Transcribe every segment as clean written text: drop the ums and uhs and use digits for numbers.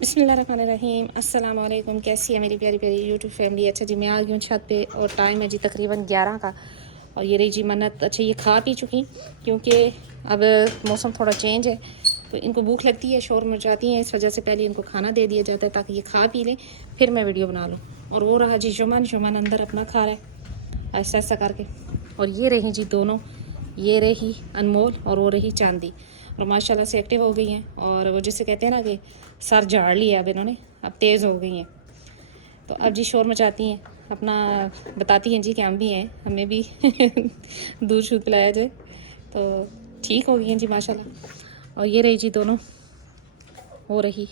बिस्मिल्लाहिर्रहमानिर्रहीम। अस्सलाम वालेकुम। कैसी है मेरी प्यारी प्यारी यूट्यूब फैमिली। अच्छा जी, मैं आ गई हूँ छत पे और टाइम है जी तकरीबन 11 का। और ये रही जी मन्नत। अच्छा, ये खा पी चुकी क्योंकि अब मौसम थोड़ा चेंज है तो इनको भूख लगती है, शोर मचाती हैं, इस वजह से पहले इनको खाना दे दिया जाता है ताकि ये खा पी लें, फिर मैं वीडियो बना लूँ। और वो रहा जी शुमन अंदर अपना खा रहा है ऐसा ऐसा करके। और ये रही जी दोनों, ये रही अनमोल और वो रही चांदी। और माशाल्लाह से एक्टिव हो गई हैं और वो जिसे कहते हैं ना कि सर झाड़ लिया अब इन्होंने, अब तेज़ हो गई हैं। तो अब जी शोर मचाती हैं, अपना बताती हैं जी कि हम भी हैं, हमें भी दूध शूध पिलाया जाए। तो ठीक हो गई हैं जी माशाल्लाह। और ये रही जी दोनों, वो रही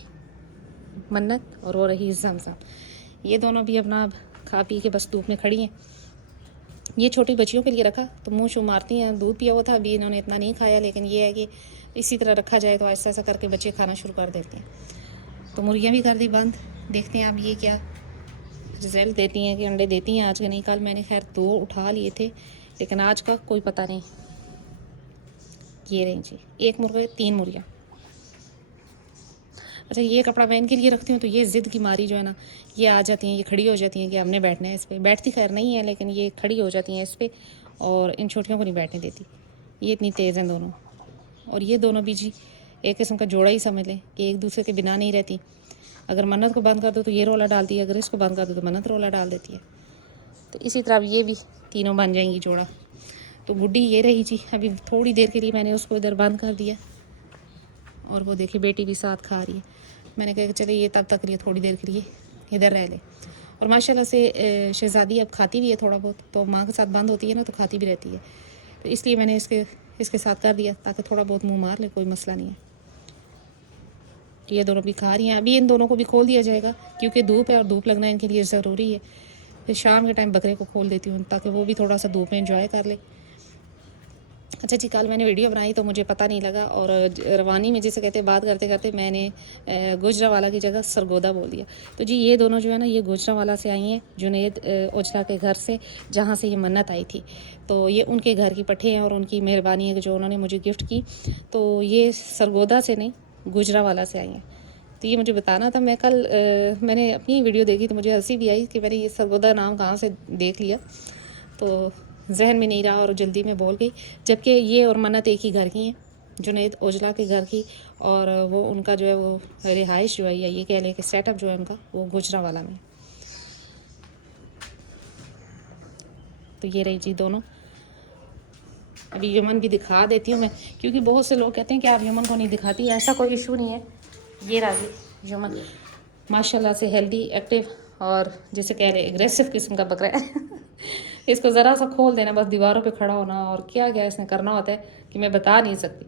मन्नत और वो रही जमजम। ये दोनों भी अपना खा पी के बस धूप में खड़ी हैं। ये छोटी बच्चियों के लिए रखा तो मुँह शू मारती हैं। दूध पिया हुआ था, अभी इन्होंने इतना नहीं खाया, लेकिन ये है कि इसी तरह रखा जाए तो ऐसा ऐसा करके बच्चे खाना शुरू कर देते हैं। तो मुर्गियाँ भी कर दी बंद। देखते हैं अब ये क्या रिज़ल्ट देती हैं कि अंडे देती हैं आज के नहीं। कल मैंने खैर 2 उठा लिए थे, लेकिन आज का कोई पता नहीं। ये रही जी 1 मुर्गा 3 मुर्गियाँ। अच्छा, ये कपड़ा मैं इनके लिए रखती हूँ तो ये ज़िद की मारी जो है ना, ये आ जाती हैं, ये खड़ी हो जाती हैं कि हमने बैठना है इस पर। बैठती खैर नहीं है, लेकिन ये खड़ी हो जाती हैं इस पर और इन छोटियों को नहीं बैठने देती। ये इतनी तेज़ हैं दोनों। और ये दोनों भी जी एक किस्म का जोड़ा ही समझ लें कि एक दूसरे के बिना नहीं रहती। अगर मन्नत को बंद कर दो तो ये रोला डालती है, अगर इसको बंद कर दो तो मन्नत रोला डाल देती है। तो इसी तरह अब ये भी तीनों बन जाएंगी जोड़ा। तो बुड्ढी ये रही जी, अभी थोड़ी देर के लिए मैंने उसको इधर बंद कर दिया और वो देखिए बेटी भी साथ खा रही है। मैंने कहा कि चले ये तब तक लिए थोड़ी देर के लिए इधर रह ले। और माशाल्लाह से शहज़ादी अब खाती भी है थोड़ा बहुत, तो माँ के साथ बंद होती है ना तो खाती भी रहती है। तो इसलिए मैंने इसके साथ कर दिया ताकि थोड़ा बहुत मुँह मार ले, कोई मसला नहीं है। ये दोनों भी खा रही हैं। अभी इन दोनों को भी खोल दिया जाएगा क्योंकि धूप है और धूप लगना इनके लिए ज़रूरी है। फिर शाम के टाइम बकरे को खोल देती हूँ ताकि वो भी थोड़ा सा धूप में एंजॉय कर ले। अच्छा जी, कल मैंने वीडियो बनाई तो मुझे पता नहीं लगा और रवानी में जिसे कहते बात करते करते मैंने गुजरावाला की जगह सरगोदा बोल दिया। तो जी ये दोनों जो है ना, ये गुजरावाला से आई हैं, जुनैद ओझला के घर से, जहाँ से ये मन्नत आई थी। तो ये उनके घर की पट्टे हैं और उनकी मेहरबानी है कि जो उन्होंने मुझे गिफ्ट की। तो ये सरगोदा से नहीं, गुजरावाला से आई हैं। तो ये मुझे बताना था। मैंने अपनी वीडियो देखी तो मुझे हंसी भी आई कि मैंने ये सरगोदा नाम कहाँ से देख लिया, तो जहन में नहीं रहा और जल्दी में बोल गई। जबकि ये और मन्नत एक ही घर की हैं, जुनैद ओझला के घर की। और वो उनका जो है वो रिहाइश जो है, या ये कह लें कि सेटअप जो है उनका, वो गुजरावाला में। तो ये रही जी दोनों। अभी यमन भी दिखा देती हूँ मैं, क्योंकि बहुत से लोग कहते हैं कि आप यमन को नहीं दिखाती। ऐसा कोई इशू नहीं है। ये राजी यमन माशाल्लाह से हेल्दी, एक्टिव और जैसे कह रहे एग्रेसिव किस्म का बकरा है। इसको ज़रा सा खोल देना, बस दीवारों पे खड़ा होना और क्या क्या इसने करना होता है कि मैं बता नहीं सकती।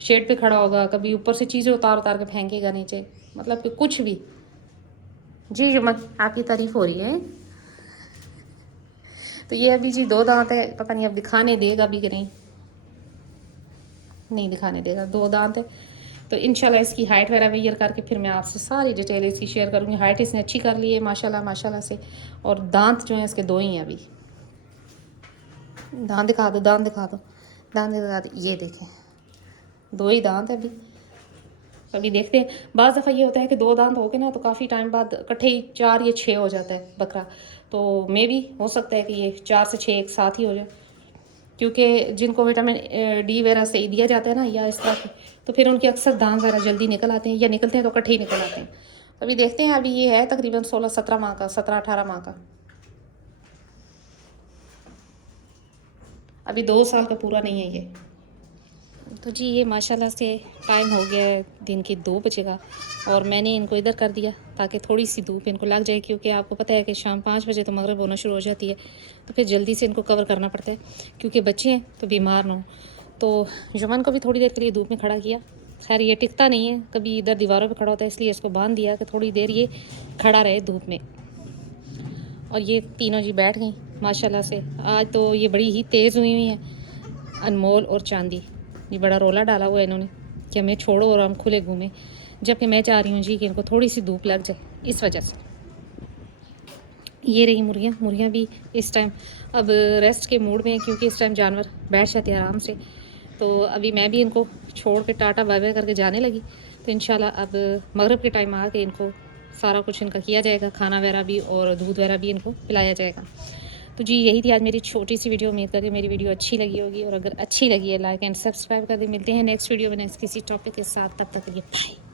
शेड पे खड़ा होगा, कभी ऊपर से चीज़ें उतार उतार के फेंकेगा नीचे, मतलब कि कुछ भी। जी यमन, आपकी तारीफ हो रही है। तो ये अभी जी 2 दांत है, पता नहीं अब दिखाने देगा भी कि नहीं। नहीं दिखाने देगा, 2 दांत है। तो इंशाल्लाह इसकी हाइट वगैरह मेजर करके फिर मैं आपसे सारी डिटेल इसकी शेयर करूँगी। हाइट इसने अच्छी कर ली है माशाल्लाह माशाल्लाह से। और दांत जो हैं इसके 2 ही हैं अभी। दांत दिखा दो, दांत दिखा दो, दांत दिखा दो। ये देखें 2 ही दांत है अभी। अभी देखते हैं, बाज़ दफ़ा ये होता है कि 2 दांत हो गए ना तो काफ़ी टाइम बाद इकट्ठे ही 4 या 6 हो जाता है बकरा। तो मे भी हो सकता है कि ये 4 से 6 एक साथ ही हो जाए, क्योंकि जिनको विटामिन डी वगैरह सही दिया जाता है ना, या इस तरह के, तो फिर उनके अक्सर दांत वगैरह जल्दी निकल आते हैं, या निकलते हैं तो इकट्ठे ही निकल आते हैं। तो अभी देखते हैं। अभी ये है तकरीबन 16-17 माह का, 17-18 माह का। अभी 2 साल का पूरा नहीं है ये। तो जी ये माशाल्लाह से टाइम हो गया है दिन के 2 बजे का और मैंने इनको इधर कर दिया ताकि थोड़ी सी धूप इनको लग जाए, क्योंकि आपको पता है कि शाम 5 बजे तो मगरिब होना शुरू हो जाती है। तो फिर जल्दी से इनको कवर करना पड़ता है क्योंकि बच्चे हैं तो बीमार ना हो। तो यमन को भी थोड़ी देर के लिए धूप में खड़ा किया। खैर ये टिकता नहीं है, कभी इधर दीवारों पर खड़ा होता है, इसलिए इसको बांध दिया कि थोड़ी देर ये खड़ा रहे धूप में। और ये तीनों जी बैठ गई माशाल्लाह से। आज तो ये बड़ी ही तेज़ हुई हैं, अनमोल और चांदी। ये बड़ा रोला डाला हुआ है इन्होंने कि हमें छोड़ो और हम खुले घूमें, जबकि मैं चाह रही हूँ जी कि इनको थोड़ी सी धूप लग जाए, इस वजह से। ये रही मुर्गियाँ भी इस टाइम अब रेस्ट के मूड में हैं, क्योंकि इस टाइम जानवर बैठ जाते हैं आराम से। तो अभी मैं भी इनको छोड़ के टाटा बाय बाय करके जाने लगी। तो इंशाल्लाह अब मगरिब के टाइम आके इनको सारा कुछ इनका किया जाएगा, खाना वगैरह भी और दूध वगैरह भी इनको पिलाया जाएगा। तो जी यही थी आज मेरी छोटी सी वीडियो। उम्मीद करती हूँ मेरी वीडियो अच्छी लगी होगी, और अगर अच्छी लगी है लाइक एंड सब्सक्राइब कर दें। मिलते हैं नेक्स्ट वीडियो में नेक्स्ट किसी टॉपिक के साथ, तब तक के लिए बाय।